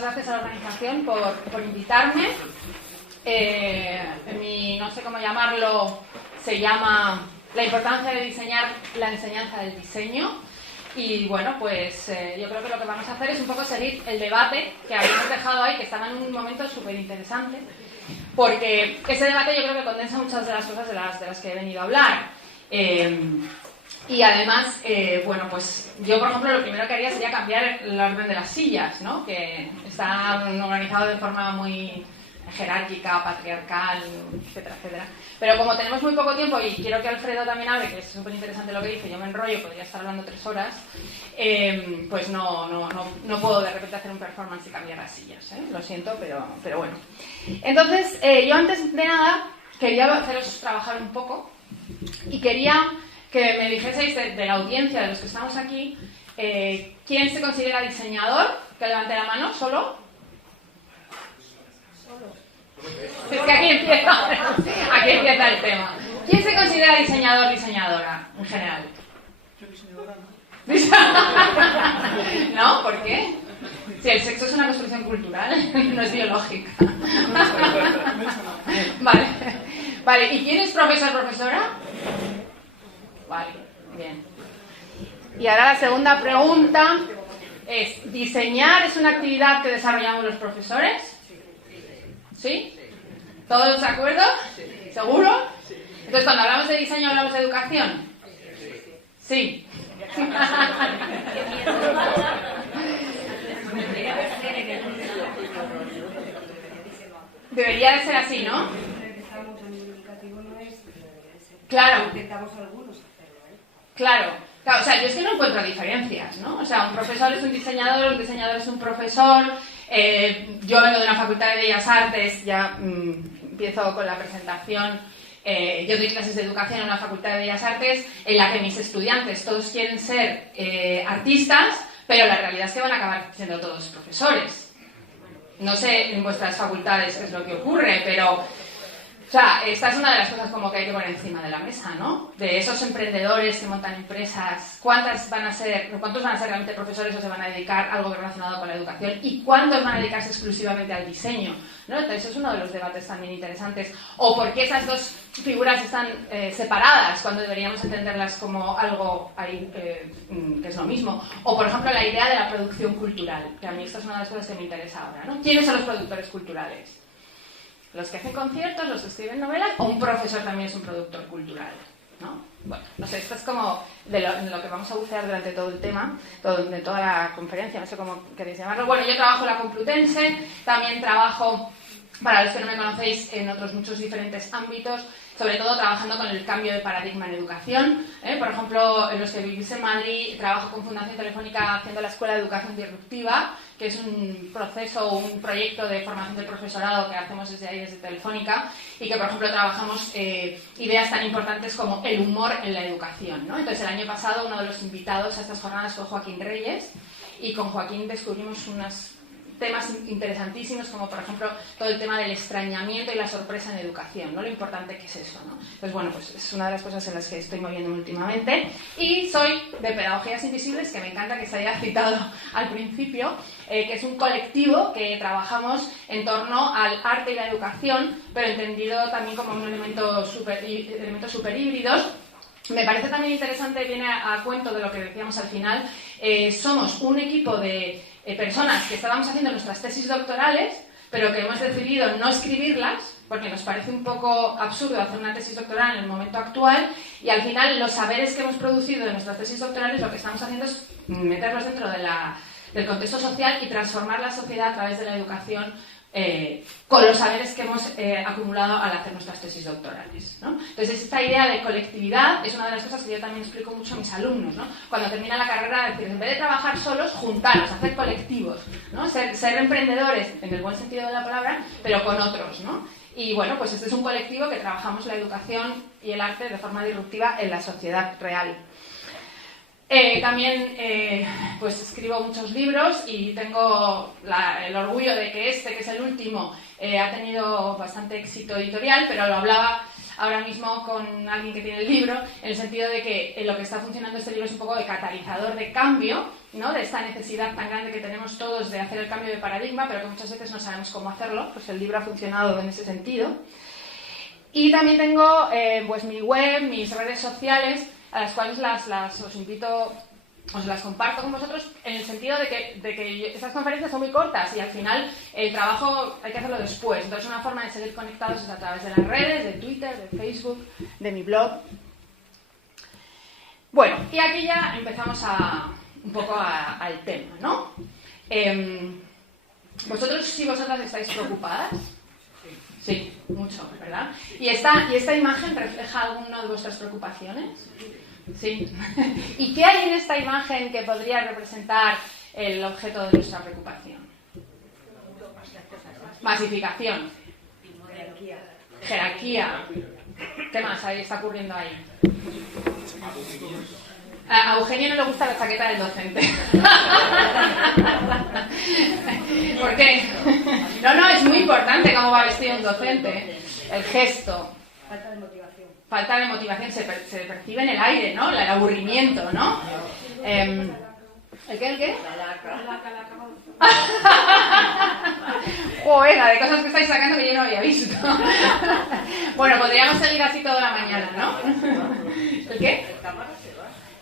las gracias a la organización por invitarme. No sé cómo llamarlo, se llama La importancia de diseñar la enseñanza del diseño. Y bueno, pues yo creo que lo que vamos a hacer es un poco seguir el debate que habíamos dejado ahí, que estaba en un momento súper interesante, porque ese debate yo creo que condensa muchas de las cosas de las que he venido a hablar. Y además, bueno, pues yo, por ejemplo, lo primero que haría sería cambiar el orden de las sillas, ¿no? Que están organizados de forma muy jerárquica, patriarcal, etcétera, etcétera. Pero como tenemos muy poco tiempo y quiero que Alfredo también hable, que es súper interesante lo que dice, yo me enrollo, podría estar hablando 3 horas, pues no puedo de repente hacer un performance y cambiar las sillas, ¿eh? Lo siento, pero bueno. Entonces, yo antes de nada quería haceros trabajar un poco y quería que me dijeseis de la audiencia, de los que estamos aquí, ¿quién se considera diseñador? Que levante la mano, ¿solo? Es que aquí empieza el tema. ¿Quién se considera diseñador o diseñadora, en general? Yo diseñadora no. ¿No? ¿Por qué? Si el sexo es una construcción cultural, no es biológica. Vale. ¿Y quién es profesor, profesora? Vale, bien. Y ahora la segunda pregunta es, ¿diseñar es una actividad que desarrollamos los profesores? ¿Sí? ¿Todos de acuerdo? ¿Seguro? Entonces, cuando hablamos de diseño, ¿hablamos de educación? Sí. Debería de ser así, ¿no? Claro. Intentamos algunos hacerlo, ¿eh? Claro, o sea, yo es que no encuentro diferencias, ¿no? O sea, un profesor es un diseñador es un profesor. Yo vengo de una facultad de Bellas Artes, ya empiezo con la presentación. Yo doy clases de educación en una facultad de Bellas Artes en la que mis estudiantes todos quieren ser artistas, pero la realidad es que van a acabar siendo todos profesores. No sé en vuestras facultades qué es lo que ocurre, pero... O sea, esta es una de las cosas como que hay que poner encima de la mesa, ¿no? De esos emprendedores que montan empresas, ¿cuántos van a ser realmente profesores o se van a dedicar a algo relacionado con la educación? ¿Y cuántos van a dedicarse exclusivamente al diseño? ¿No? Entonces, eso es uno de los debates también interesantes. O por qué esas dos figuras están separadas cuando deberíamos entenderlas como algo ahí que es lo mismo. O, por ejemplo, la idea de la producción cultural, que a mí esta es una de las cosas que me interesa ahora, ¿no? ¿Quiénes son los productores culturales? Los que hacen conciertos, los que escriben novelas, o un profesor también es un productor cultural, ¿no? Bueno, no sé, esto es como de lo que vamos a bucear durante todo el tema, de toda la conferencia, no sé cómo queréis llamarlo. Bueno, yo trabajo en la Complutense, también trabajo, para los que no me conocéis, en otros muchos diferentes ámbitos, sobre todo trabajando con el cambio de paradigma en educación. Por ejemplo, en los que vivís en Madrid, trabajo con Fundación Telefónica haciendo la Escuela de Educación Disruptiva, que es un proceso, un proyecto de formación del profesorado que hacemos desde ahí, desde Telefónica, y que, por ejemplo, trabajamos ideas tan importantes como el humor en la educación, ¿no? Entonces, el año pasado, uno de los invitados a estas jornadas fue Joaquín Reyes, y con Joaquín descubrimos unos temas interesantísimos, como por ejemplo todo el tema del extrañamiento y la sorpresa en educación, ¿no? Lo importante que es eso, ¿no? Pues bueno, pues es una de las cosas en las que estoy moviéndome últimamente. Y soy de Pedagogías Invisibles, que me encanta que se haya citado al principio, que es un colectivo que trabajamos en torno al arte y la educación, pero entendido también como un elementos super híbridos. Me parece también interesante, viene a cuento de lo que decíamos al final, somos un equipo de personas que estábamos haciendo nuestras tesis doctorales, pero que hemos decidido no escribirlas, porque nos parece un poco absurdo hacer una tesis doctoral en el momento actual, y al final los saberes que hemos producido de nuestras tesis doctorales lo que estamos haciendo es meterlos dentro del contexto social y transformar la sociedad a través de la educación, con los saberes que hemos acumulado al hacer nuestras tesis doctorales, ¿no? Entonces, esta idea de colectividad es una de las cosas que yo también explico mucho a mis alumnos, ¿no? Cuando terminan la carrera, decir, en vez de trabajar solos, juntaros, hacer colectivos, ¿no? Ser emprendedores, en el buen sentido de la palabra, pero con otros, ¿no? Y bueno, pues este es un colectivo que trabajamos la educación y el arte de forma disruptiva en la sociedad real. También pues escribo muchos libros y tengo el orgullo de que que es el último, ha tenido bastante éxito editorial, pero lo hablaba ahora mismo con alguien que tiene el libro, en el sentido de que lo que está funcionando este libro es un poco de catalizador de cambio, ¿no? De esta necesidad tan grande que tenemos todos de hacer el cambio de paradigma, pero que muchas veces no sabemos cómo hacerlo, pues el libro ha funcionado en ese sentido. Y también tengo pues mi web, mis redes sociales, a las cuales os invito, os las comparto con vosotros, en el sentido de que estas conferencias son muy cortas y al final el trabajo hay que hacerlo después. Entonces una forma de seguir conectados es a través de las redes, de Twitter, de Facebook, de mi blog. Bueno, y aquí ya empezamos un poco al tema, ¿no? ¿Vosotros y vosotras estáis preocupadas? Sí, mucho, ¿verdad? ¿Y esta imagen refleja alguna de vuestras preocupaciones? Sí. ¿Y qué hay en esta imagen que podría representar el objeto de nuestra preocupación? Masificación. Jerarquía. ¿Qué más está ocurriendo ahí? A Eugenio no le gusta la chaqueta del docente. ¿Por qué? No, es muy importante cómo va vestido un docente. El gesto. Falta de motivación. Falta de motivación, se percibe en el aire, ¿no? El aburrimiento, ¿no? ¿El qué? Joder, la de cosas que estáis sacando que yo no había visto. Bueno, podríamos seguir así toda la mañana, ¿no? ¿El qué?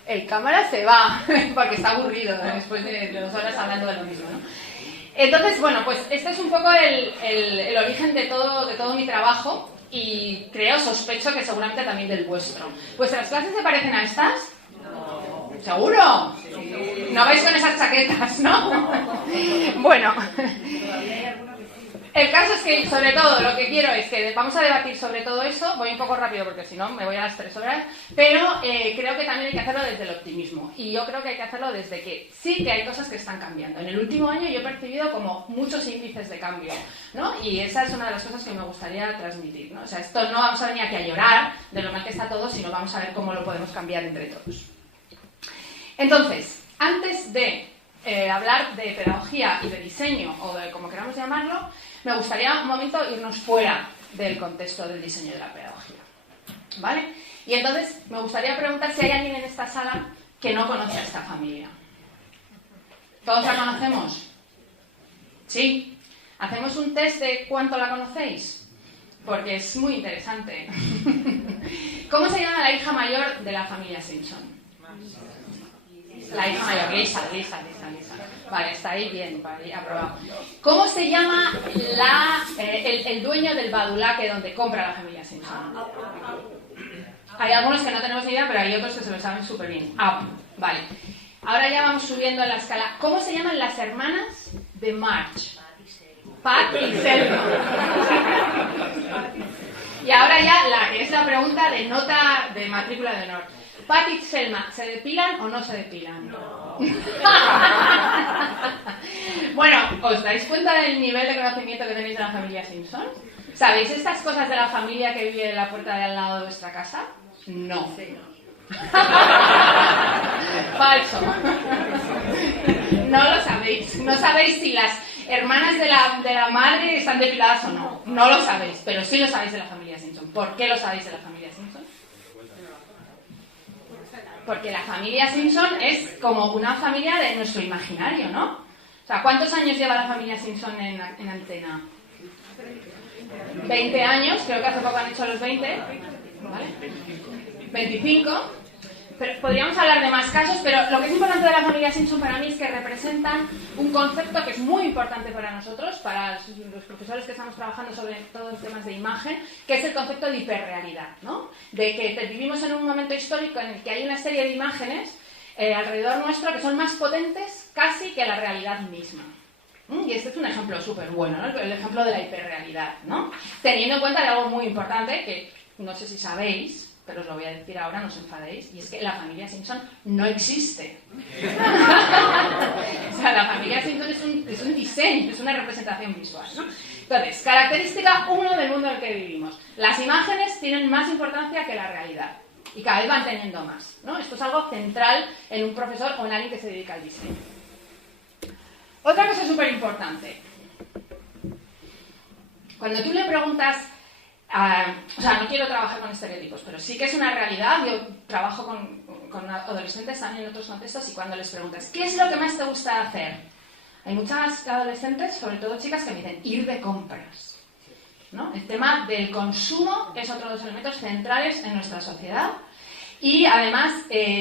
El cámara se va, porque está aburrido después de 2 horas hablando de lo mismo, ¿no? Entonces, bueno, pues este es un poco el origen de todo mi trabajo y sospecho que seguramente también del vuestro. ¿Vuestras clases se parecen a estas? No. ¿Seguro? Sí. No vais con esas chaquetas, ¿no? Bueno. El caso es que, sobre todo, lo que quiero es que vamos a debatir sobre todo eso. Voy un poco rápido porque si no me voy a las 3 horas. Pero creo que también hay que hacerlo desde el optimismo. Y yo creo que hay que hacerlo desde que sí que hay cosas que están cambiando. En el último año yo he percibido como muchos índices de cambio, ¿no? Y esa es una de las cosas que me gustaría transmitir, ¿no? O sea, esto no vamos a venir aquí a llorar de lo mal que está todo, sino vamos a ver cómo lo podemos cambiar entre todos. Entonces, antes de hablar de pedagogía y de diseño, o de como queramos llamarlo, me gustaría un momento irnos fuera del contexto del diseño de la pedagogía, ¿vale? Y entonces me gustaría preguntar si hay alguien en esta sala que no conoce a esta familia. ¿Todos la conocemos? ¿Sí? ¿Hacemos un test de cuánto la conocéis? Porque es muy interesante. ¿Cómo se llama la hija mayor de la familia Simpson? La hija mayor, Lisa. Vale, está ahí bien, vale, aprobado. ¿Cómo se llama el dueño del badulaque donde compra la familia Simpson? Hay algunos que no tenemos ni idea, pero hay otros que se lo saben súper bien. Vale. Ahora ya vamos subiendo en la escala. ¿Cómo se llaman las hermanas de Marge? Pat y Selma. Y ahora ya la que es la pregunta de nota de matrícula de honor. Pat y Selma, ¿se depilan o no se depilan? No. Bueno, ¿os dais cuenta del nivel de conocimiento que tenéis de la familia Simpson? ¿Sabéis estas cosas de la familia que vive en la puerta de al lado de vuestra casa? No. Falso. No lo sabéis. No sabéis si las hermanas de la madre están depiladas o no. No lo sabéis, pero sí lo sabéis de la familia Simpson. ¿Por qué lo sabéis de la familia Simpson? Porque la familia Simpson es como una familia de nuestro imaginario, ¿no? O sea, ¿cuántos años lleva la familia Simpson en antena? 20 años, creo que hace poco han hecho los 20, ¿vale? 25. Pero podríamos hablar de más casos, pero lo que es importante de la familia Simpson para mí es que representan un concepto que es muy importante para nosotros, para los profesores que estamos trabajando sobre todos los temas de imagen, que es el concepto de hiperrealidad, ¿no? De que vivimos en un momento histórico en el que hay una serie de imágenes alrededor nuestro que son más potentes casi que la realidad misma. Y este es un ejemplo súper bueno, ¿no? El ejemplo de la hiperrealidad, ¿no? Teniendo en cuenta de algo muy importante que no sé si sabéis, pero os lo voy a decir ahora, no os enfadéis, y es que la familia Simpson no existe. O sea, la familia Simpson es un diseño, es una representación visual, ¿no? Entonces, característica 1 del mundo en el que vivimos. Las imágenes tienen más importancia que la realidad, y cada vez van teniendo más, ¿no? Esto es algo central en un profesor o en alguien que se dedica al diseño. Otra cosa súper importante. Cuando tú le preguntas o sea, no quiero trabajar con estereotipos, pero sí que es una realidad. Yo trabajo con adolescentes también en otros contextos y cuando les preguntas, ¿qué es lo que más te gusta hacer? Hay muchas adolescentes, sobre todo chicas, que me dicen, ir de compras, ¿no? El tema del consumo es otro de los elementos centrales en nuestra sociedad y además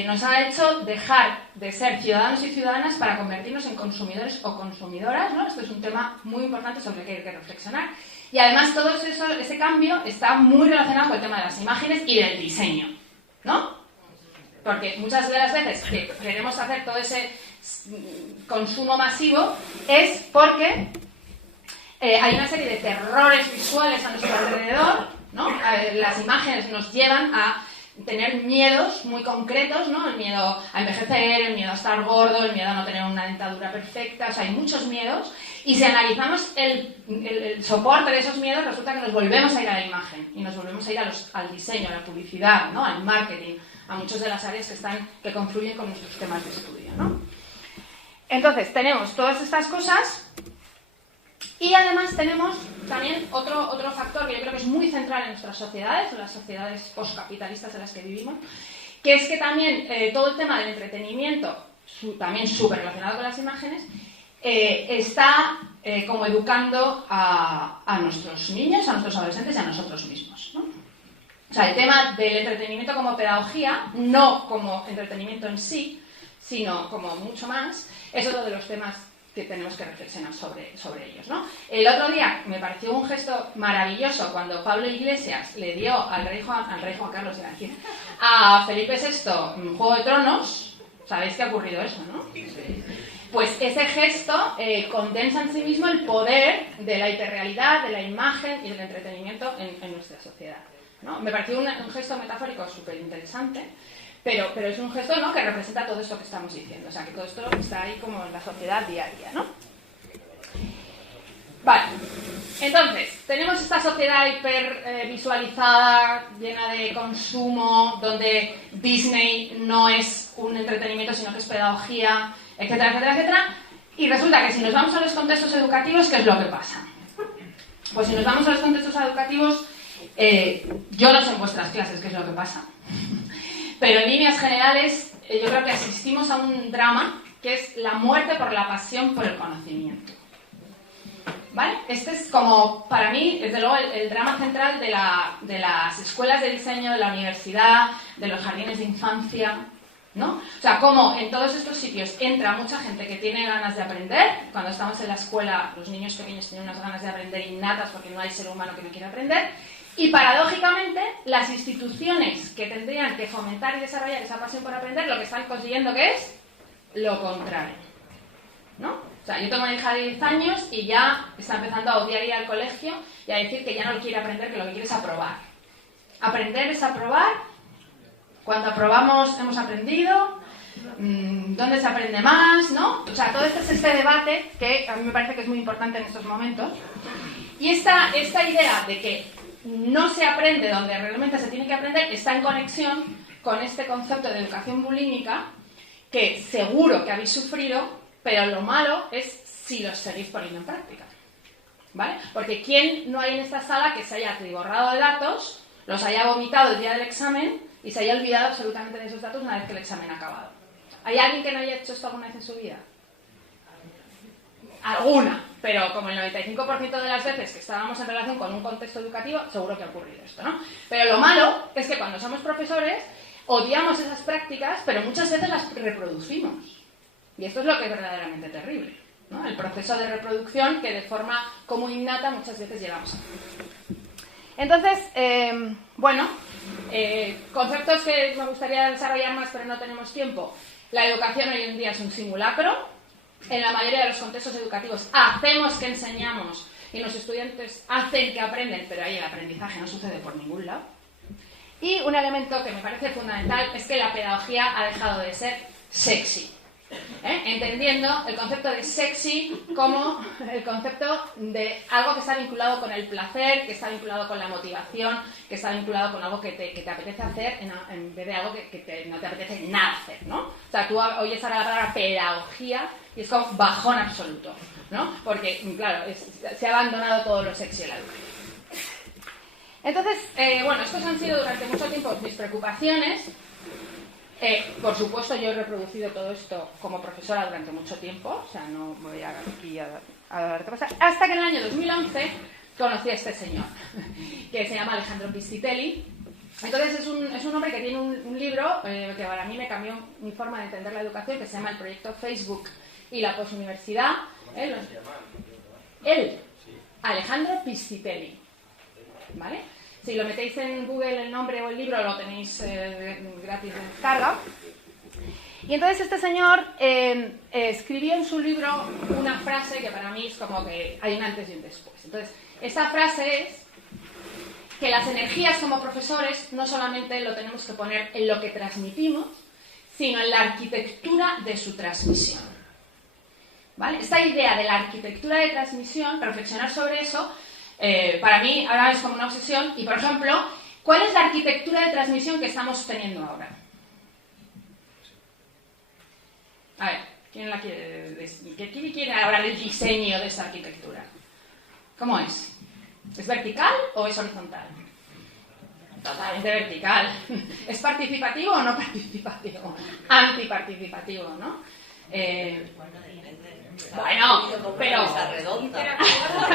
nos ha hecho dejar de ser ciudadanos y ciudadanas para convertirnos en consumidores o consumidoras, ¿no? Esto es un tema muy importante sobre el que hay que reflexionar. Y además todo ese cambio está muy relacionado con el tema de las imágenes y del diseño, ¿no? Porque muchas de las veces que queremos hacer todo ese consumo masivo es porque hay una serie de terrores visuales a nuestro alrededor, ¿no? Las imágenes nos llevan a tener miedos muy concretos, ¿no? El miedo a envejecer, el miedo a estar gordo, el miedo a no tener una dentadura perfecta, o sea, hay muchos miedos. Y si analizamos el soporte de esos miedos, resulta que nos volvemos a ir a la imagen y nos volvemos a ir al diseño, a la publicidad, ¿no? Al marketing, a muchas de las áreas que confluyen con nuestros temas de estudio, ¿no? Entonces, tenemos todas estas cosas y además tenemos también otro factor que yo creo que es muy central en nuestras sociedades, en las sociedades postcapitalistas en las que vivimos, que es que también todo el tema del entretenimiento, también súper relacionado con las imágenes, está como educando a nuestros niños, a nuestros adolescentes y a nosotros mismos, ¿no? O sea, el tema del entretenimiento como pedagogía, no como entretenimiento en sí, sino como mucho más, es otro de los temas que tenemos que reflexionar sobre ellos, ¿no? El otro día me pareció un gesto maravilloso cuando Pablo Iglesias le dio al rey Juan Carlos, iba a decir, a Felipe VI Juego de Tronos. ¿Sabéis que ha ocurrido eso, no? Pues ese gesto condensa en sí mismo el poder de la hiperrealidad, de la imagen y del entretenimiento en nuestra sociedad, ¿no? Me pareció un gesto metafórico súper interesante, pero es un gesto, ¿no?, que representa todo esto que estamos diciendo. O sea, que todo esto está ahí como en la sociedad día a día, ¿no? Vale. Entonces, tenemos esta sociedad hipervisualizada, llena de consumo, donde Disney no es un entretenimiento, sino que es pedagogía, etcétera, etcétera, etcétera. Y resulta que si nos vamos a los contextos educativos, ¿qué es lo que pasa? Pues si nos vamos a los contextos educativos, yo no sé en vuestras clases qué es lo que pasa, pero en líneas generales yo creo que asistimos a un drama que es la muerte por la pasión por el conocimiento. ¿Vale? Este es como, para mí, desde luego, el drama central de las escuelas de diseño, de la universidad, de los jardines de infancia, ¿no? O sea, como en todos estos sitios entra mucha gente que tiene ganas de aprender. Cuando estamos en la escuela, los niños pequeños tienen unas ganas de aprender innatas porque no hay ser humano que no quiera aprender. Y paradójicamente, las instituciones que tendrían que fomentar y desarrollar esa pasión por aprender, lo que están consiguiendo que es lo contrario, ¿no? O sea, yo tengo una hija de 10 años y ya está empezando a odiar ir al colegio y a decir que ya no lo quiere aprender, que lo que quiere es aprobar. Aprender es aprobar. Cuando aprobamos hemos aprendido. ¿Dónde se aprende más?, ¿no? O sea, todo este debate que a mí me parece que es muy importante en estos momentos. Y esta idea de que no se aprende donde realmente se tiene que aprender está en conexión con este concepto de educación bulímica que seguro que habéis sufrido, pero lo malo es si los seguís poniendo en práctica, ¿vale? Porque ¿quién no hay en esta sala que se haya atiborrado de datos, los haya vomitado el día del examen y se haya olvidado absolutamente de esos datos una vez que el examen ha acabado? ¿Hay alguien que no haya hecho esto alguna vez en su vida? Alguna, pero como el 95% de las veces que estábamos en relación con un contexto educativo, seguro que ha ocurrido esto, ¿no? Pero lo malo es que cuando somos profesores odiamos esas prácticas, pero muchas veces las reproducimos. Y esto es lo que es verdaderamente terrible, ¿no? El proceso de reproducción que de forma como innata muchas veces llegamos a. Entonces, conceptos que me gustaría desarrollar más, pero no tenemos tiempo. La educación hoy en día es un simulacro. En la mayoría de los contextos educativos hacemos que enseñamos y los estudiantes hacen que aprenden, pero ahí el aprendizaje no sucede por ningún lado. Y un elemento que me parece fundamental es que la pedagogía ha dejado de ser sexy. Entendiendo el concepto de sexy como el concepto de algo que está vinculado con el placer, que está vinculado con la motivación, que está vinculado con algo que te apetece hacer en vez de algo que no te apetece nada hacer, ¿no? O sea, tú oyes ahora la palabra pedagogía y es como bajón absoluto, ¿no? Porque, claro, se ha abandonado todo lo sexy en la educación. Entonces, bueno, estos han sido durante mucho tiempo mis preocupaciones. Por supuesto, yo he reproducido todo esto como profesora durante mucho tiempo, o sea, no voy aquí a dar qué pasa. Hasta que en el año 2011 conocí a este señor, que se llama Alejandro Piscitelli. Entonces, es un hombre que tiene un libro que para mí me cambió mi forma de entender la educación, que se llama El Proyecto Facebook y la Posuniversidad. Él, Alejandro Piscitelli, ¿vale? Si lo metéis en Google el nombre o el libro, lo tenéis gratis de descarga. Y entonces este señor escribió en su libro una frase que para mí es como que hay un antes y un después. Entonces, esa frase es que las energías como profesores no solamente lo tenemos que poner en lo que transmitimos, sino en la arquitectura de su transmisión. ¿Vale? Esta idea de la arquitectura de transmisión, reflexionar sobre eso, para mí ahora es como una obsesión. Y, por ejemplo, ¿cuál es la arquitectura de transmisión que estamos teniendo ahora? A ver, ¿quién quiere hablar del diseño de esta arquitectura? ¿Cómo es? ¿Es vertical o es horizontal? Totalmente vertical. ¿Es participativo o no participativo? Antiparticipativo, ¿no? Bueno, pero...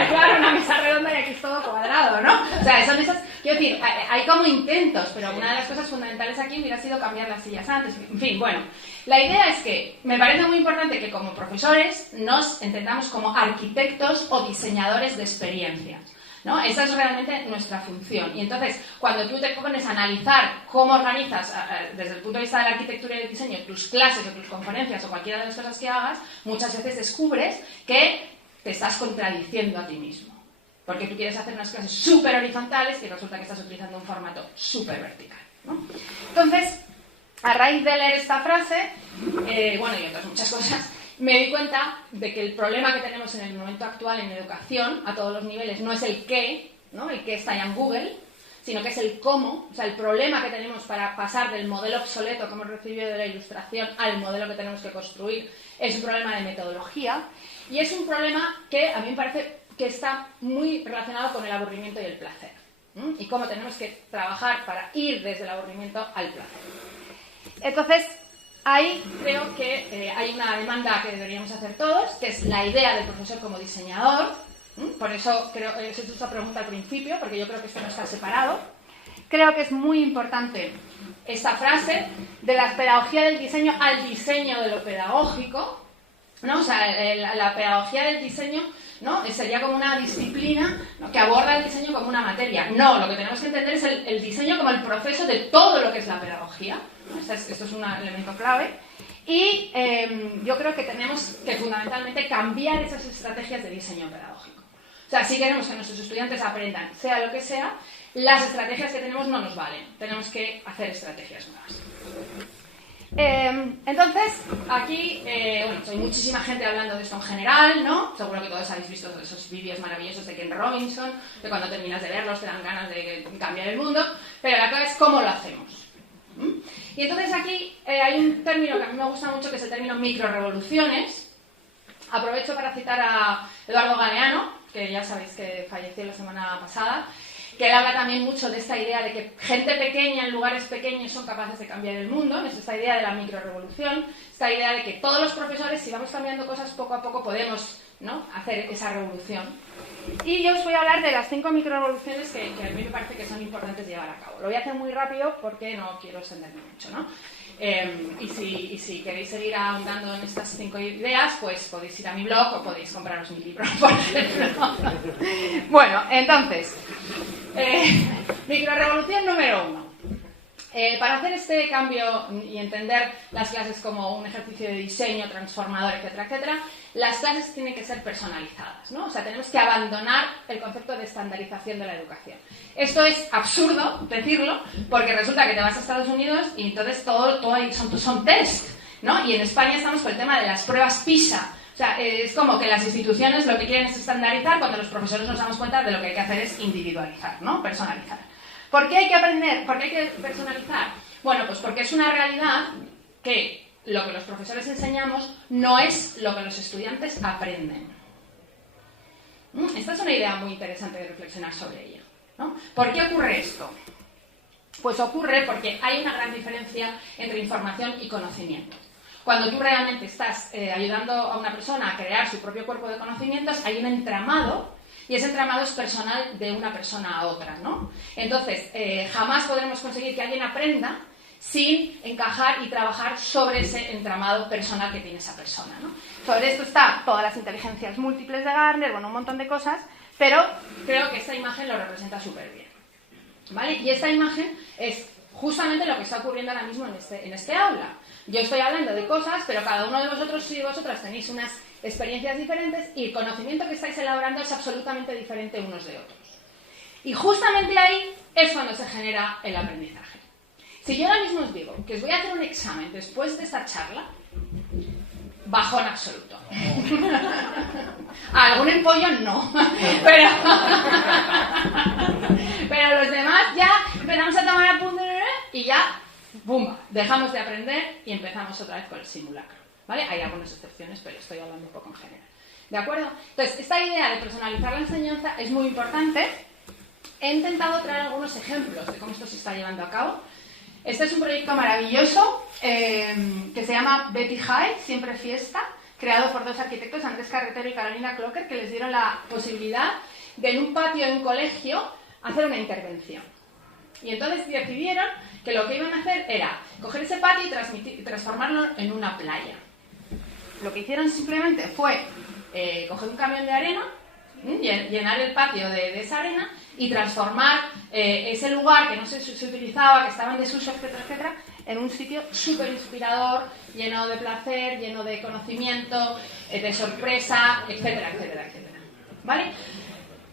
Claro, una mesa redonda y aquí es todo cuadrado, ¿no? O sea, son esas... Quiero decir, hay como intentos, pero una de las cosas fundamentales aquí hubiera sido cambiar las sillas antes. En fin, bueno. La idea es que me parece muy importante que como profesores nos entendamos como arquitectos o diseñadores de experiencias, ¿no? Esa es realmente nuestra función. Y entonces, cuando tú te pones a analizar cómo organizas desde el punto de vista de la arquitectura y del diseño tus clases o tus conferencias o cualquiera de las cosas que hagas, muchas veces descubres que te estás contradiciendo a ti mismo. Porque tú quieres hacer unas clases súper horizontales y resulta que estás utilizando un formato súper vertical, ¿no? Entonces, a raíz de leer esta frase, bueno, y otras muchas cosas, me di cuenta de que el problema que tenemos en el momento actual en educación, a todos los niveles, no es el qué, ¿no? El qué está ya en Google, sino que es el cómo. O sea, el problema que tenemos para pasar del modelo obsoleto que hemos recibido de la Ilustración al modelo que tenemos que construir es un problema de metodología, y es un problema que a mí me parece que está muy relacionado con el aburrimiento y el placer, ¿sí? Y cómo tenemos que trabajar para ir desde el aburrimiento al placer. Entonces, ahí creo que hay una demanda que deberíamos hacer todos, que es la idea del profesor como diseñador. Por eso creo que he hecho esta pregunta al principio, porque yo creo que esto no está separado. Creo que es muy importante esta frase de la pedagogía del diseño al diseño de lo pedagógico, ¿no? O sea, la pedagogía del diseño, ¿no? Sería como una disciplina, ¿no?, que aborda el diseño como una materia. No, lo que tenemos que entender es el diseño como el proceso de todo lo que es la pedagogía. Esto es un elemento clave. Y yo creo que tenemos que fundamentalmente cambiar esas estrategias de diseño pedagógico. O sea, si queremos que nuestros estudiantes aprendan, sea lo que sea, las estrategias que tenemos no nos valen. Tenemos que hacer estrategias nuevas. Entonces, aquí, bueno, hay muchísima gente hablando de esto en general, ¿no? Seguro que todos habéis visto esos vídeos maravillosos de Ken Robinson, que cuando terminas de verlos te dan ganas de cambiar el mundo, pero la clave es cómo lo hacemos. Y entonces aquí hay un término que a mí me gusta mucho, que es el término microrevoluciones. Aprovecho para citar a Eduardo Galeano, que ya sabéis que falleció la semana pasada, que él habla también mucho de esta idea de que gente pequeña en lugares pequeños son capaces de cambiar el mundo. Es esta idea de la microrevolución, esta idea de que todos los profesores, si vamos cambiando cosas poco a poco, podemos, ¿no?, hacer esa revolución. Y yo os voy a hablar de las 5 microrevoluciones que a mí me parece que son importantes llevar a cabo. Lo voy a hacer muy rápido porque no quiero extenderme mucho, ¿no? Y si queréis seguir ahondando en estas 5 ideas, pues podéis ir a mi blog o podéis compraros mi libro, por ejemplo. Bueno, entonces, microrevolución número 1. Para hacer este cambio y entender las clases como un ejercicio de diseño transformador, etcétera, etcétera, las clases tienen que ser personalizadas, ¿no? O sea, tenemos que abandonar el concepto de estandarización de la educación. Esto es absurdo decirlo, porque resulta que te vas a Estados Unidos y entonces todo ahí son test, ¿no? Y en España estamos con el tema de las pruebas PISA. O sea, es como que las instituciones lo que quieren es estandarizar, cuando los profesores nos damos cuenta de lo que hay que hacer es individualizar, ¿no? Personalizar. ¿Por qué hay que aprender? ¿Por qué hay que personalizar? Bueno, pues porque es una realidad que lo que los profesores enseñamos no es lo que los estudiantes aprenden. Esta es una idea muy interesante de reflexionar sobre ella, ¿no? ¿Por qué ocurre esto? Pues ocurre porque hay una gran diferencia entre información y conocimiento. Cuando tú realmente estás ayudando a una persona a crear su propio cuerpo de conocimientos, hay un entramado, y ese entramado es personal de una persona a otra, ¿no? Entonces, jamás podremos conseguir que alguien aprenda sin encajar y trabajar sobre ese entramado personal que tiene esa persona, ¿no? Sobre esto está todas las inteligencias múltiples de Gardner, bueno, un montón de cosas, pero creo que esta imagen lo representa súper bien, ¿vale? Y esta imagen es justamente lo que está ocurriendo ahora mismo en este aula. Yo estoy hablando de cosas, pero cada uno de vosotros y vosotras tenéis unas experiencias diferentes y el conocimiento que estáis elaborando es absolutamente diferente unos de otros. Y justamente ahí es cuando se genera el aprendizaje. Si yo ahora mismo os digo que os voy a hacer un examen después de esta charla, bajón absoluto. Algún empollón no, pero los demás ya empezamos a tomar apuntes y ya, ¡bumba!, dejamos de aprender y empezamos otra vez con el simulacro, ¿vale? Hay algunas excepciones, pero estoy hablando un poco en general, ¿de acuerdo? Entonces, esta idea de personalizar la enseñanza es muy importante. He intentado traer algunos ejemplos de cómo esto se está llevando a cabo. Este es un proyecto maravilloso que se llama Betty High, Siempre Fiesta, creado por dos arquitectos, Andrés Carretero y Carolina Clocker, que les dieron la posibilidad de en un patio de un colegio hacer una intervención. Y entonces decidieron que lo que iban a hacer era coger ese patio y transformarlo en una playa. Lo que hicieron simplemente fue coger un camión de arena, llenar el patio de esa arena y transformar ese lugar que no se utilizaba, que estaba en desuso, etcétera, etcétera, en un sitio súper inspirador, lleno de placer, lleno de conocimiento, de sorpresa, etcétera, etcétera, etcétera. ¿Vale?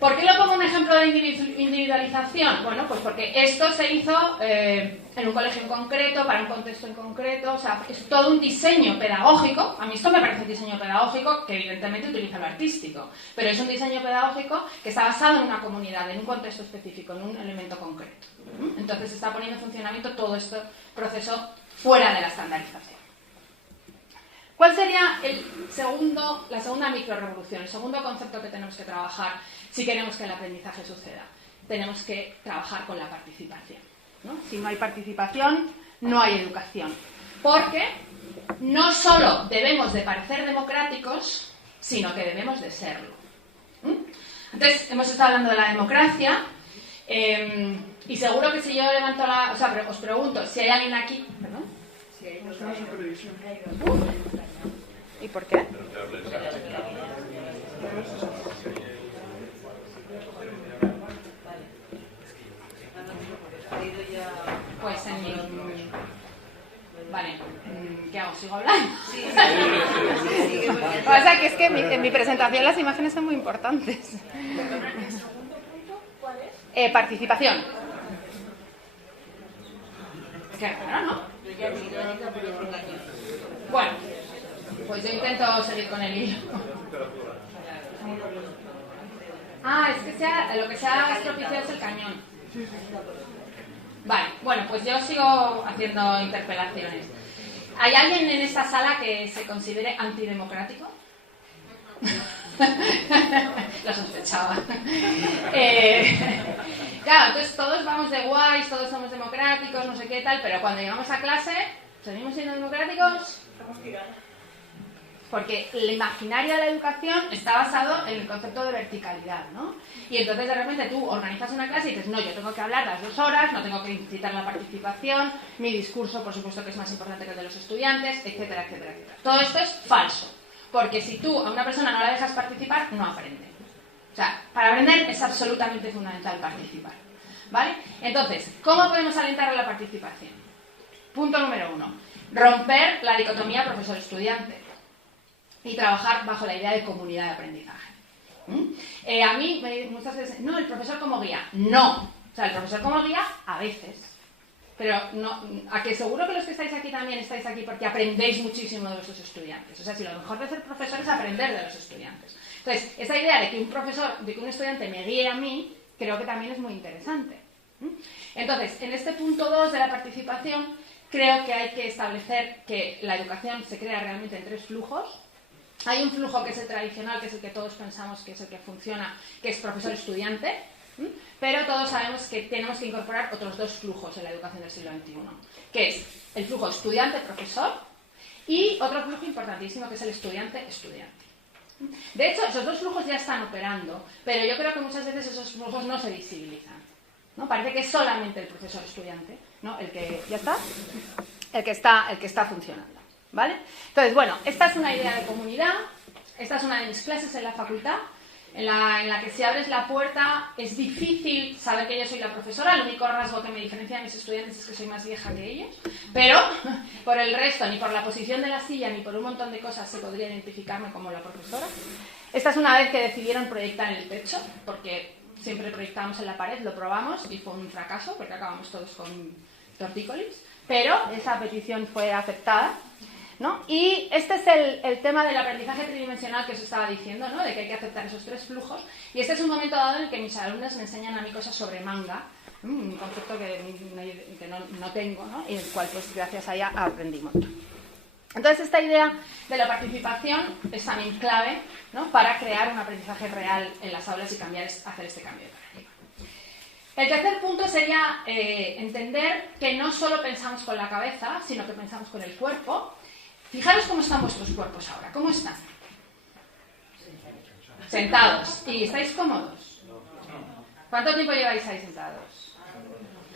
¿Por qué lo pongo un ejemplo de individualización? Bueno, pues porque esto se hizo en un colegio en concreto, para un contexto en concreto, o sea, es todo un diseño pedagógico. A mí esto me parece un diseño pedagógico que evidentemente utiliza lo artístico, pero es un diseño pedagógico que está basado en una comunidad, en un contexto específico, en un elemento concreto. Entonces se está poniendo en funcionamiento todo este proceso fuera de la estandarización. ¿Cuál sería la segunda microrevolución, el segundo concepto que tenemos que trabajar si queremos que el aprendizaje suceda? Tenemos que trabajar con la participación, ¿no? Si no hay participación, no hay educación. Porque no solo debemos de parecer democráticos, sino que debemos de serlo. Entonces, hemos estado hablando de la democracia, y seguro que si yo levanto la... O sea, os pregunto, si hay alguien aquí... ¿Perdón? ¿Y por qué? Pues Vale, ¿qué hago? ¿Sigo hablando? Sí. O sea, que es que en mi presentación las imágenes son muy importantes. ¿El segundo punto cuál es? Participación. Qué raro, ¿no? Bueno, pues yo intento seguir con el hilo. Es que lo que se ha estropiciado es el cañón. Vale, bueno, pues yo sigo haciendo interpelaciones. ¿Hay alguien en esta sala que se considere antidemocrático? Lo sospechaba. Claro, entonces todos vamos de guays, todos somos democráticos, no sé qué tal, pero cuando llegamos a clase, ¿seguimos siendo democráticos? Porque el imaginario de la educación está basado en el concepto de verticalidad, ¿no? Y entonces de repente tú organizas una clase y dices, no, yo tengo que hablar las 2 horas, no tengo que incitar la participación, mi discurso por supuesto que es más importante que el de los estudiantes, etcétera, etcétera, etcétera. Todo esto es falso, porque si tú a una persona no la dejas participar, no aprende. O sea, para aprender es absolutamente fundamental participar, ¿vale? Entonces, ¿cómo podemos alentar a la participación? Punto número 1, romper la dicotomía profesor-estudiante y trabajar bajo la idea de comunidad de aprendizaje. A mí muchas veces, no, el profesor como guía. No, o sea, el profesor como guía a veces, pero no, a que seguro que los que estáis aquí también estáis aquí porque aprendéis muchísimo de vuestros estudiantes. O sea, si lo mejor de ser profesor es aprender de los estudiantes. Entonces, esa idea de que un estudiante me guíe a mí, creo que también es muy interesante. Entonces, en este punto 2 de la participación, creo que hay que establecer que la educación se crea realmente en 3 flujos. Hay un flujo que es el tradicional, que es el que todos pensamos que es el que funciona, que es profesor-estudiante, Pero todos sabemos que tenemos que incorporar otros dos flujos en la educación del siglo XXI, que es el flujo estudiante-profesor y otro flujo importantísimo que es el estudiante-estudiante. De hecho, esos dos flujos ya están operando, pero yo creo que muchas veces esos flujos no se visibilizan, ¿no? Parece que es solamente el profesor estudiante, ¿no? El que está funcionando, ¿vale? Entonces, bueno, esta es una idea de comunidad, esta es una de mis clases en la facultad, en la que si abres la puerta es difícil saber que yo soy la profesora, el único rasgo que me diferencia de mis estudiantes es que soy más vieja que ellos, pero por el resto, ni por la posición de la silla, ni por un montón de cosas se podría identificarme como la profesora. Esta es una vez que decidieron proyectar en el techo, porque siempre proyectábamos en la pared, lo probamos y fue un fracaso, porque acabamos todos con tortícolis, pero esa petición fue aceptada, ¿no? Y este es el tema del aprendizaje tridimensional que os estaba diciendo, ¿no? De que hay que aceptar esos tres flujos. Y este es un momento dado en el que mis alumnos me enseñan a mí cosas sobre manga, un concepto que no tengo, ¿no? Y el cual, pues, gracias a ella aprendí mucho. Entonces, esta idea de la participación es también clave, ¿no? Para crear un aprendizaje real en las aulas y hacer este cambio de paradigma. El tercer punto sería entender que no solo pensamos con la cabeza, sino que pensamos con el cuerpo. Fijaros cómo están vuestros cuerpos ahora. ¿Cómo están? Sentados. ¿Y estáis cómodos? ¿Cuánto tiempo lleváis ahí sentados?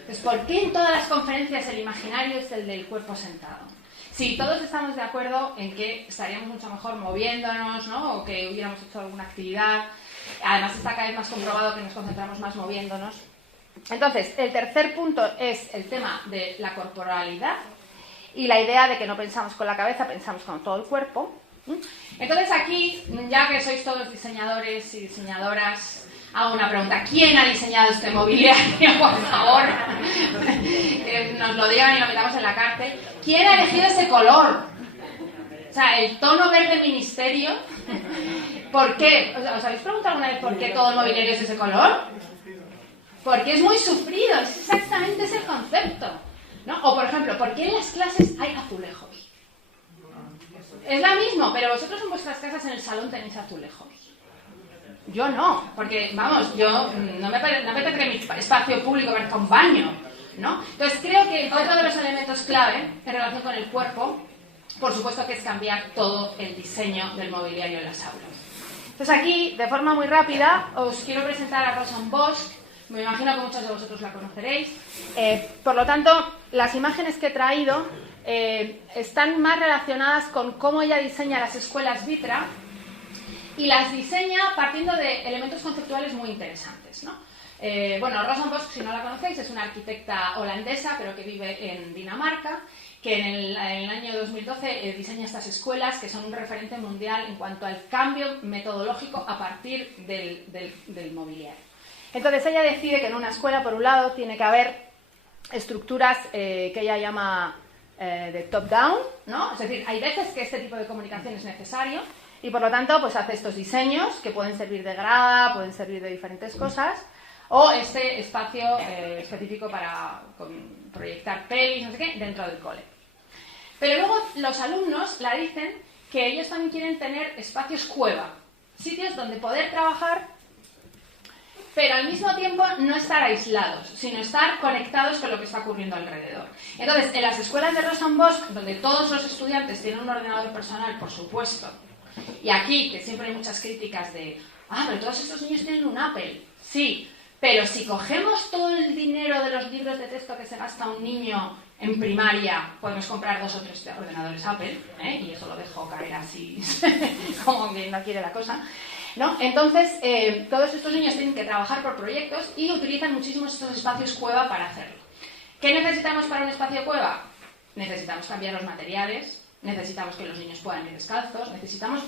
Pues ¿por qué en todas las conferencias el imaginario es el del cuerpo sentado? Sí, todos estamos de acuerdo en que estaríamos mucho mejor moviéndonos, ¿no? O que hubiéramos hecho alguna actividad. Además está cada vez más comprobado que nos concentramos más moviéndonos. Entonces, el tercer punto es el tema de la corporalidad. Y la idea de que no pensamos con la cabeza, pensamos con todo el cuerpo. Entonces aquí, ya que sois todos diseñadores y diseñadoras, hago una pregunta. ¿Quién ha diseñado este mobiliario, por favor? Que nos lo digan y lo metamos en la cárcel. ¿Quién ha elegido ese color? O sea, el tono verde ministerio. ¿Por qué? ¿Os habéis preguntado alguna vez por qué todo el mobiliario es ese color? Porque es muy sufrido, es exactamente ese el concepto, ¿no? O, por ejemplo, ¿por qué en las clases hay azulejos? Es lo mismo, pero vosotros en vuestras casas en el salón tenéis azulejos. Yo no, porque, vamos, yo no me apetece que mi espacio público parezca un baño, ¿no? Entonces, creo que otro de los elementos clave en relación con el cuerpo, por supuesto que es cambiar todo el diseño del mobiliario en las aulas. Entonces, aquí, de forma muy rápida, os quiero presentar a Rosanne Bosch. Me imagino que muchos de vosotros la conoceréis. Por lo tanto, las imágenes que he traído están más relacionadas con cómo ella diseña las escuelas Vitra y las diseña partiendo de elementos conceptuales muy interesantes, ¿no? Bueno, Rosanne Bosch, si no la conocéis, es una arquitecta holandesa, pero que vive en Dinamarca, que en el año 2012 diseña estas escuelas que son un referente mundial en cuanto al cambio metodológico a partir del mobiliario. Entonces ella decide que en una escuela, por un lado, tiene que haber estructuras que ella llama de top-down, ¿no? Es decir, hay veces que este tipo de comunicación es necesario y, por lo tanto, pues hace estos diseños que pueden servir de grada, pueden servir de diferentes cosas, o este espacio específico para proyectar pelis, no sé qué, dentro del cole. Pero luego los alumnos la dicen que ellos también quieren tener espacios cueva, sitios donde poder trabajar, pero al mismo tiempo no estar aislados, sino estar conectados con lo que está ocurriendo alrededor. Entonces, en las escuelas de Rosanne Bosch, donde todos los estudiantes tienen un ordenador personal, por supuesto, y aquí, que siempre hay muchas críticas de, pero todos estos niños tienen un Apple. Sí, pero si cogemos todo el dinero de los libros de texto que se gasta un niño en primaria, podemos comprar 2 o 3 ordenadores Apple, y eso lo dejo caer así, como que no quiere la cosa, ¿no? Entonces, todos estos niños tienen que trabajar por proyectos y utilizan muchísimos estos espacios cueva para hacerlo. ¿Qué necesitamos para un espacio cueva? Necesitamos cambiar los materiales, necesitamos que los niños puedan ir descalzos, necesitamos,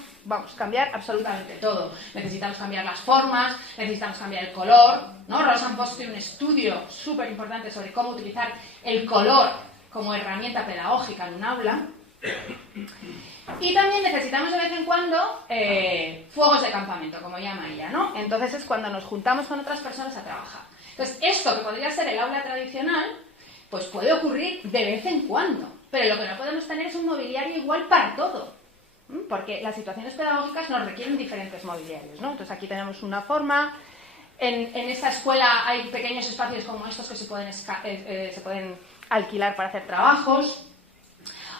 cambiar absolutamente todo. Necesitamos cambiar las formas, necesitamos cambiar el color, ¿no? Rosanne Bosch tiene un estudio súper importante sobre cómo utilizar el color como herramienta pedagógica en un aula. Y también necesitamos de vez en cuando fuegos de campamento, como llama ella, ¿no? Entonces es cuando nos juntamos con otras personas a trabajar. Entonces, esto que podría ser el aula tradicional, pues puede ocurrir de vez en cuando. Pero lo que no podemos tener es un mobiliario igual para todo, porque las situaciones pedagógicas nos requieren diferentes mobiliarios, ¿no? Entonces aquí tenemos una forma, En esta escuela hay pequeños espacios como estos que se pueden alquilar para hacer trabajos.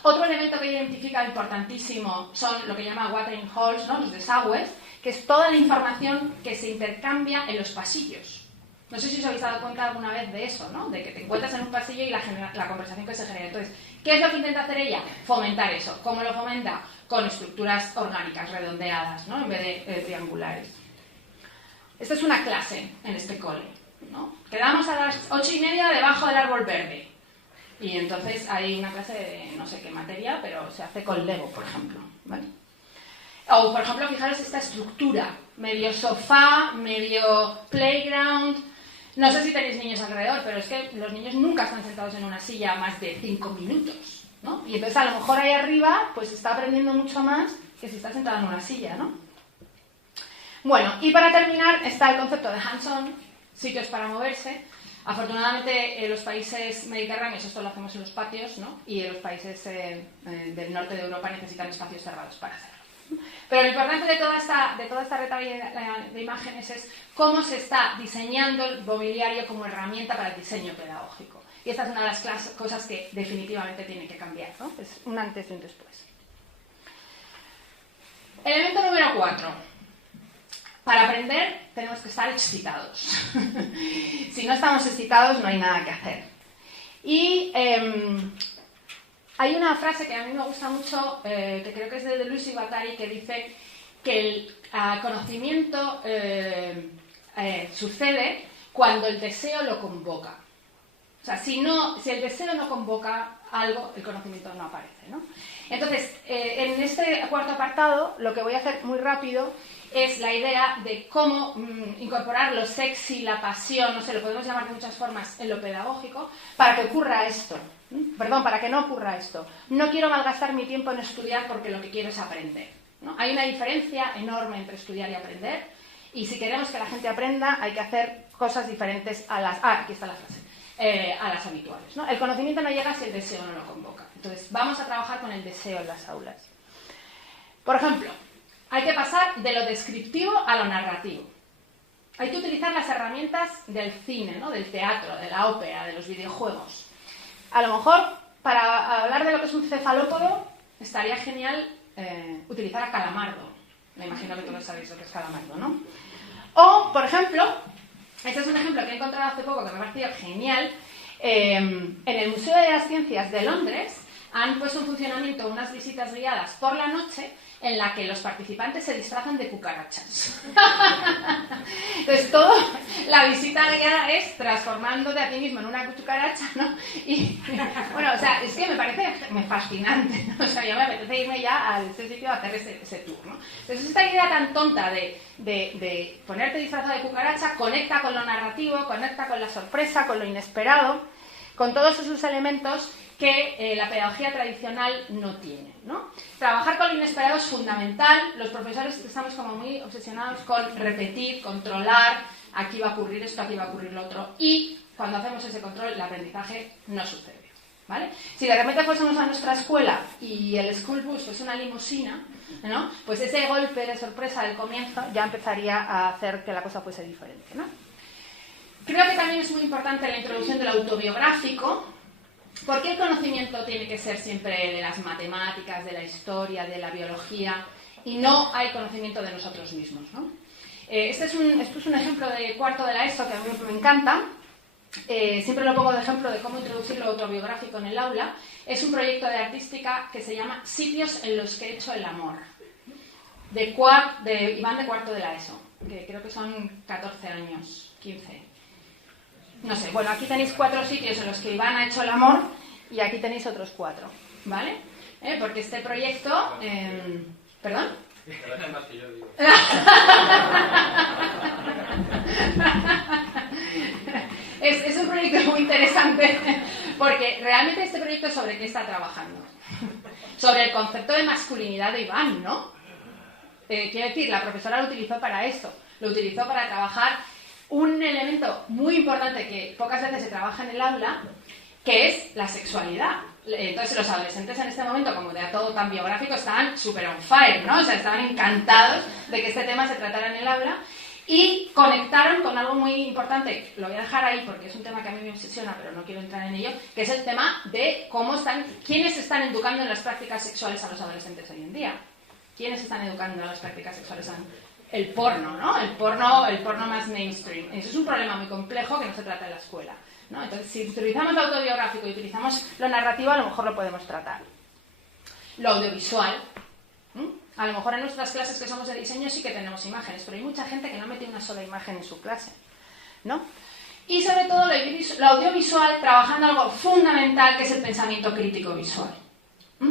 Otro elemento que identifica importantísimo son lo que llama watering holes, ¿no? Los desagües, que es toda la información que se intercambia en los pasillos. No sé si os habéis dado cuenta alguna vez de eso, ¿no? De que te encuentras en un pasillo y la conversación que se genera. Entonces, ¿qué es lo que intenta hacer ella? Fomentar eso. ¿Cómo lo fomenta? Con estructuras orgánicas, redondeadas, ¿no? En vez de triangulares. Esta es una clase en este cole, ¿no? Quedamos a las 8:30 debajo del árbol verde. Y entonces hay una clase de no sé qué materia, pero se hace con Lego, por ejemplo, ¿vale? O, por ejemplo, fijaros esta estructura, medio sofá, medio playground. No sé si tenéis niños alrededor, pero es que los niños nunca están sentados en una silla más de 5 minutos, ¿no? Y entonces a lo mejor ahí arriba pues está aprendiendo mucho más que si está sentado en una silla, ¿no? Bueno, y para terminar está el concepto de hands-on, sitios para moverse. Afortunadamente en los países mediterráneos esto lo hacemos en los patios, ¿no? Y en los países del norte de Europa necesitan espacios cerrados para hacerlo. Pero lo importante de toda esta retaila de imágenes es cómo se está diseñando el mobiliario como herramienta para el diseño pedagógico. Y esta es una de las cosas que definitivamente tiene que cambiar, ¿no? Es un antes y un después. Elemento número 4. Para aprender tenemos que estar excitados. Si no estamos excitados no hay nada que hacer. Y hay una frase que a mí me gusta mucho, que creo que es de Deleuze y Guattari, que dice que el conocimiento sucede cuando el deseo lo convoca. O sea, si el deseo no convoca algo, el conocimiento no aparece, ¿no? Entonces, en este cuarto apartado, lo que voy a hacer muy rápido es la idea de cómo incorporar lo sexy, la pasión, no sé, lo podemos llamar de muchas formas en lo pedagógico, para que ocurra esto. Perdón, para que no ocurra esto. No quiero malgastar mi tiempo en estudiar porque lo que quiero es aprender, ¿no? Hay una diferencia enorme entre estudiar y aprender, y si queremos que la gente aprenda hay que hacer cosas diferentes a las... aquí está la frase. A las habituales, ¿no? El conocimiento no llega si el deseo no lo convoca. Entonces, vamos a trabajar con el deseo en las aulas. Por ejemplo, hay que pasar de lo descriptivo a lo narrativo. Hay que utilizar las herramientas del cine, ¿no? Del teatro, de la ópera, de los videojuegos. A lo mejor, para hablar de lo que es un cefalópodo, estaría genial utilizar a Calamardo. Me imagino que todos sabéis lo que es Calamardo, ¿no? O, por ejemplo, este es un ejemplo que he encontrado hace poco que me ha parecido genial. En el Museo de las Ciencias de Londres han puesto en funcionamiento unas visitas guiadas por la noche en la que los participantes se disfrazan de cucarachas. Entonces, la visita guiada es transformándote a ti mismo en una cucaracha, ¿no? Y, bueno, o sea, es que me parece fascinante, ¿no? O sea, ya me apetece irme ya a ese sitio a hacer ese tour, ¿no? Entonces, esta idea tan tonta de ponerte disfrazado de cucaracha conecta con lo narrativo, conecta con la sorpresa, con lo inesperado, con todos esos elementos que la pedagogía tradicional no tiene, ¿no? Trabajar con lo inesperado es fundamental. Los profesores estamos como muy obsesionados con repetir, controlar, aquí va a ocurrir esto, aquí va a ocurrir lo otro, y cuando hacemos ese control el aprendizaje no sucede, ¿vale? Si de repente fuésemos a nuestra escuela y el school bus fuese una limusina, ¿no? Pues ese golpe de sorpresa del comienzo ya empezaría a hacer que la cosa fuese diferente, ¿no? Creo que también es muy importante la introducción del autobiográfico. ¿Por qué el conocimiento tiene que ser siempre de las matemáticas, de la historia, de la biología, y no hay conocimiento de nosotros mismos, ¿no? Esto es un ejemplo de cuarto de la ESO que a mí me encanta. Siempre lo pongo de ejemplo de cómo introducir lo autobiográfico en el aula. Es un proyecto de artística que se llama Sitios en los que he hecho el amor, de Iván de cuarto de la ESO, que creo que son 14 años, 15. No sé, bueno, aquí tenéis 4 sitios en los que Iván ha hecho el amor y aquí tenéis otros 4, ¿vale? Porque este proyecto... ¿Perdón? Más que yo digo. Es un proyecto muy interesante porque realmente este proyecto sobre qué está trabajando. Sobre el concepto de masculinidad de Iván, ¿no? Quiero decir, la profesora lo utilizó para eso, lo utilizó para trabajar un elemento muy importante que pocas veces se trabaja en el aula, que es la sexualidad. Entonces los adolescentes en este momento, como de todo tan biográfico, estaban súper on fire, ¿no? O sea, estaban encantados de que este tema se tratara en el aula. y conectaron con algo muy importante, lo voy a dejar ahí porque es un tema que a mí me obsesiona, pero no quiero entrar en ello, que es el tema de quiénes están educando en las prácticas sexuales a los adolescentes hoy en día. ¿Quiénes están educando en las prácticas sexuales? El porno, ¿no? El porno más mainstream. Eso es un problema muy complejo que no se trata en la escuela, ¿no? Entonces, si utilizamos lo autobiográfico y utilizamos lo narrativo, a lo mejor lo podemos tratar. Lo audiovisual. A lo mejor en nuestras clases que somos de diseño sí que tenemos imágenes, pero hay mucha gente que no mete una sola imagen en su clase, ¿no? Y sobre todo lo audiovisual trabajando algo fundamental que es el pensamiento crítico visual.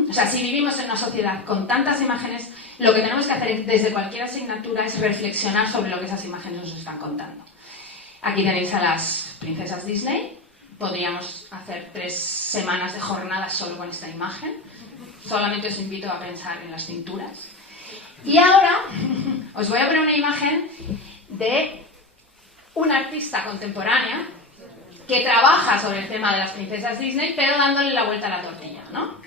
O sea, si vivimos en una sociedad con tantas imágenes, lo que tenemos que hacer desde cualquier asignatura es reflexionar sobre lo que esas imágenes nos están contando. Aquí tenéis a las princesas Disney. Podríamos hacer 3 semanas de jornada solo con esta imagen. Solamente os invito a pensar en las cinturas. Y ahora os voy a poner una imagen de una artista contemporánea que trabaja sobre el tema de las princesas Disney, pero dándole la vuelta a la tortilla, ¿no?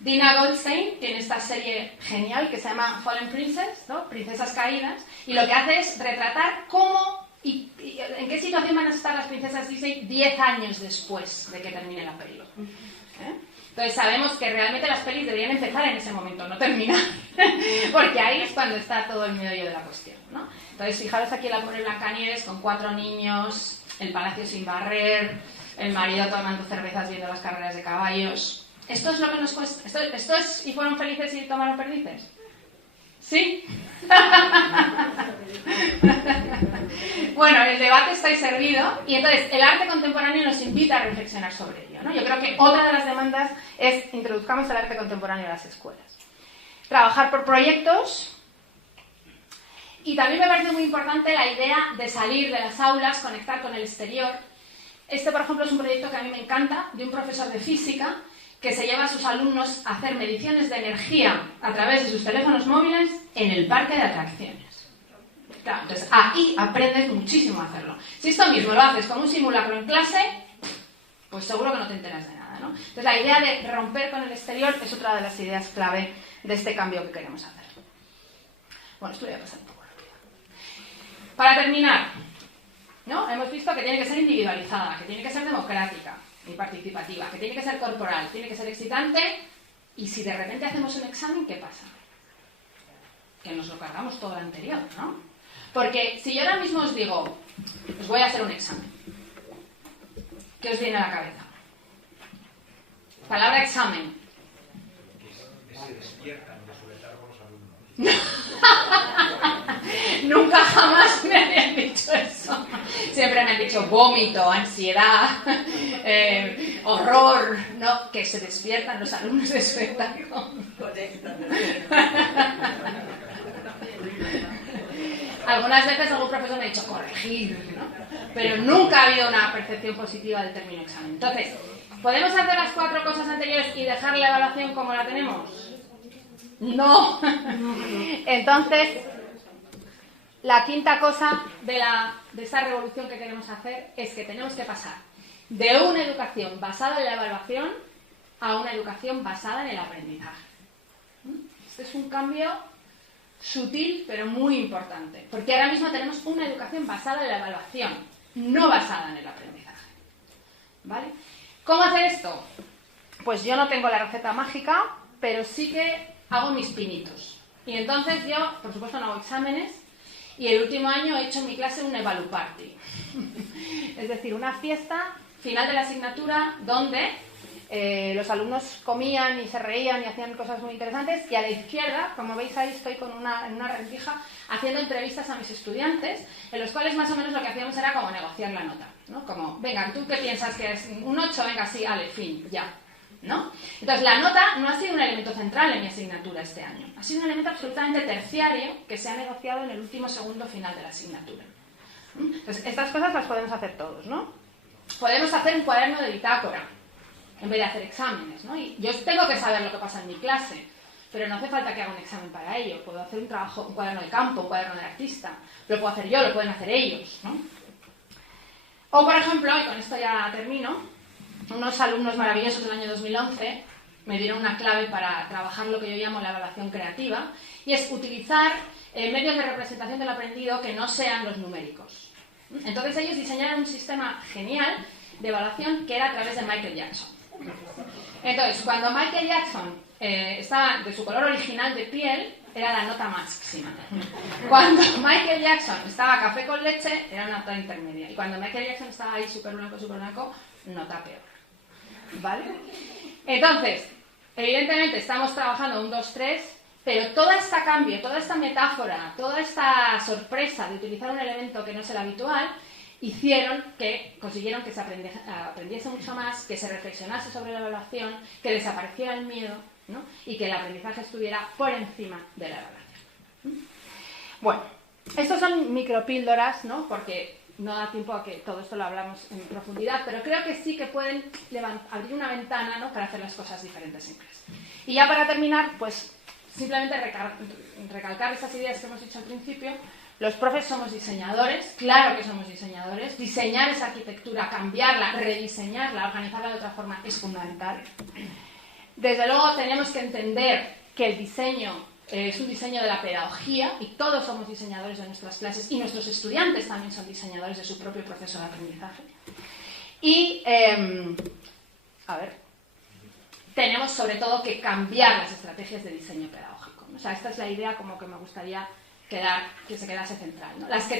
Dina Goldstein tiene esta serie genial que se llama Fallen Princess, ¿no? Princesas caídas, y lo que hace es retratar cómo y en qué situación van a estar las princesas Disney 10 años después de que termine la peli. Entonces sabemos que realmente las pelis deberían empezar en ese momento, no terminar, porque ahí es cuando está todo el meollo de la cuestión, ¿no? Entonces fijaros aquí la pobre Blancanieves con 4 niños, el palacio sin barrer, el marido tomando cervezas viendo las carreras de caballos. ¿Esto es lo que nos cuesta? ¿Esto es y fueron felices y tomaron perdices? ¿Sí? Bueno, el debate está ahí servido y entonces el arte contemporáneo nos invita a reflexionar sobre ello, ¿no? Yo creo que otra de las demandas es introduzcamos el arte contemporáneo en las escuelas. Trabajar por proyectos y también me parece muy importante la idea de salir de las aulas, conectar con el exterior. Este, por ejemplo, es un proyecto que a mí me encanta, de un profesor de física que se lleva a sus alumnos a hacer mediciones de energía a través de sus teléfonos móviles en el parque de atracciones. Claro, entonces ahí aprendes muchísimo a hacerlo. Si esto mismo lo haces con un simulacro en clase, pues seguro que no te enteras de nada, ¿no? Entonces la idea de romper con el exterior es otra de las ideas clave de este cambio que queremos hacer. Bueno, esto lo voy a pasar un poco rápido. Para terminar, ¿no? Hemos visto que tiene que ser individualizada, que tiene que ser democrática y participativa, que tiene que ser corporal, tiene que ser excitante, y si de repente hacemos un examen, ¿qué pasa? Que nos lo cargamos todo lo anterior, ¿no? Porque si yo ahora mismo os digo, os voy a hacer un examen, ¿qué os viene a la cabeza? Palabra examen. Que se despiertan de su letargo los alumnos. Nunca jamás me habían dicho eso. Siempre me han dicho vómito, ansiedad, horror, ¿no? Que se despiertan los alumnos de su letargo. Algunas veces algún profesor me ha dicho corregir, ¿no? Pero nunca ha habido una percepción positiva del término examen. Entonces, ¿podemos hacer las 4 cosas anteriores y dejar la evaluación como la tenemos? No. Entonces, la quinta cosa de esta revolución que queremos hacer es que tenemos que pasar de una educación basada en la evaluación a una educación basada en el aprendizaje. Este es un cambio sutil pero muy importante, porque ahora mismo tenemos una educación basada en la evaluación, no basada en el aprendizaje. ¿Vale? ¿Cómo hacer esto? Pues yo no tengo la receta mágica, pero sí que hago mis pinitos. Y entonces yo, por supuesto, no hago exámenes, y el último año he hecho en mi clase un Evalu Party. Es decir, una fiesta final de la asignatura donde los alumnos comían y se reían y hacían cosas muy interesantes, y a la izquierda, como veis ahí, estoy en una rendija haciendo entrevistas a mis estudiantes, en los cuales más o menos lo que hacíamos era como negociar la nota, ¿no? Como, venga, ¿tú qué piensas que es? Un 8, venga, sí, ale, fin, ya, ¿no? Entonces la nota no ha sido un elemento central en mi asignatura este año, ha sido un elemento absolutamente terciario que se ha negociado en el último segundo final de la asignatura. Entonces estas cosas las podemos hacer todos, ¿no? Podemos hacer un cuaderno de bitácora en vez de hacer exámenes, ¿no? Y yo tengo que saber lo que pasa en mi clase, pero no hace falta que haga un examen para ello. Puedo hacer un trabajo, un cuaderno de campo, un cuaderno de artista. Lo puedo hacer yo, lo pueden hacer ellos, ¿no? O, por ejemplo, y con esto ya termino, unos alumnos maravillosos del año 2011 me dieron una clave para trabajar lo que yo llamo la evaluación creativa, y es utilizar medios de representación del aprendido que no sean los numéricos. Entonces ellos diseñaron un sistema genial de evaluación que era a través de Michael Jackson. Entonces, cuando Michael Jackson estaba de su color original de piel, era la nota máxima. Cuando Michael Jackson estaba café con leche, era una nota intermedia. Y cuando Michael Jackson estaba ahí súper blanco, nota peor. ¿Vale? Entonces, evidentemente estamos trabajando un 2-3, pero todo este cambio, toda esta metáfora, toda esta sorpresa de utilizar un elemento que no es el habitual, consiguieron que se aprendiese mucho más, que se reflexionase sobre la evaluación, que desapareciera el miedo, ¿no? Y que el aprendizaje estuviera por encima de la evaluación. Bueno, estos son micropíldoras, ¿no? Porque no da tiempo a que todo esto lo hablamos en profundidad, pero creo que sí que pueden abrir una ventana, ¿no? Para hacer las cosas diferentes en clase. Y ya para terminar, pues simplemente recalcar estas ideas que hemos dicho al principio. Los profes somos diseñadores, claro que somos diseñadores. Diseñar esa arquitectura, cambiarla, rediseñarla, organizarla de otra forma es fundamental. Desde luego tenemos que entender que el diseño es un diseño de la pedagogía y todos somos diseñadores de nuestras clases y nuestros estudiantes también son diseñadores de su propio proceso de aprendizaje. Y, tenemos sobre todo que cambiar las estrategias de diseño pedagógico, ¿no? O sea, esta es la idea como que me gustaría que se quedase central, ¿no? Las que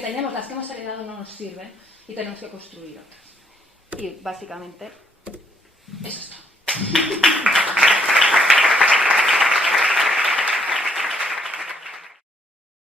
hemos heredado no nos sirven y tenemos que construir otras. Y básicamente, eso es todo.